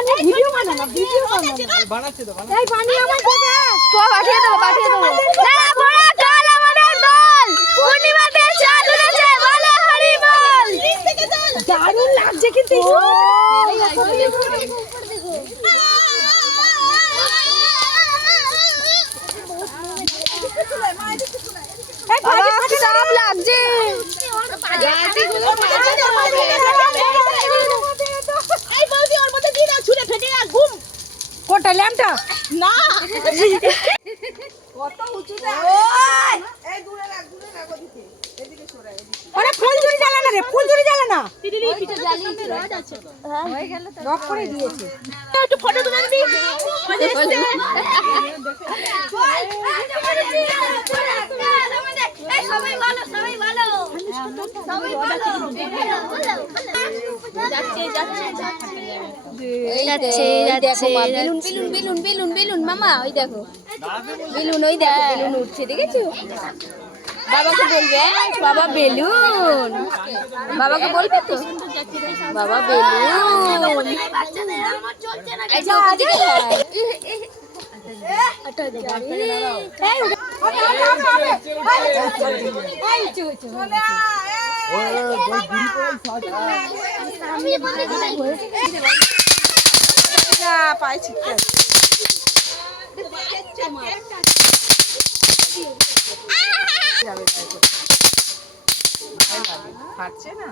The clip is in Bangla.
পানি ভিডিও বানানো বানাচ্ছে তো এই পানি আমার দেবে তো পাঠিয়ে দেবো না বড় দল আমাদের দল পূর্ণিমাতে চাঁদ উঠেছে বলো হরি বল দারুণ লাগছে কিন্তু এই বাবা সব লাগছে এই বলছি ওর মধ্যে দিয়ে দাও ছুঁড়ে ফেটে আর ঘুম কোটা ল্যাম্পটা না কত উঁচুতে এই দূরে রাখ ওদিকে এদিকে সরা এদিকে আরে ফুলঝুরি জ্বালা না রে ফুলঝুরি জ্বালা না দিদি পিঠে জ্বালিয়েছে রড আছে হ্যাঁ হয়ে গেল তো লক করে দিয়েছে একটু ফটো তুলে দিবি এই সবাই ভালো যাচ্ছে বেলুন মামা ওই দেখো বেলুন উঠছে দেখেছো বাবাকে বলবে বাবা বেলুন বাবাকে বলবে তো বাবা বেলুন পাইছি ফাটছে না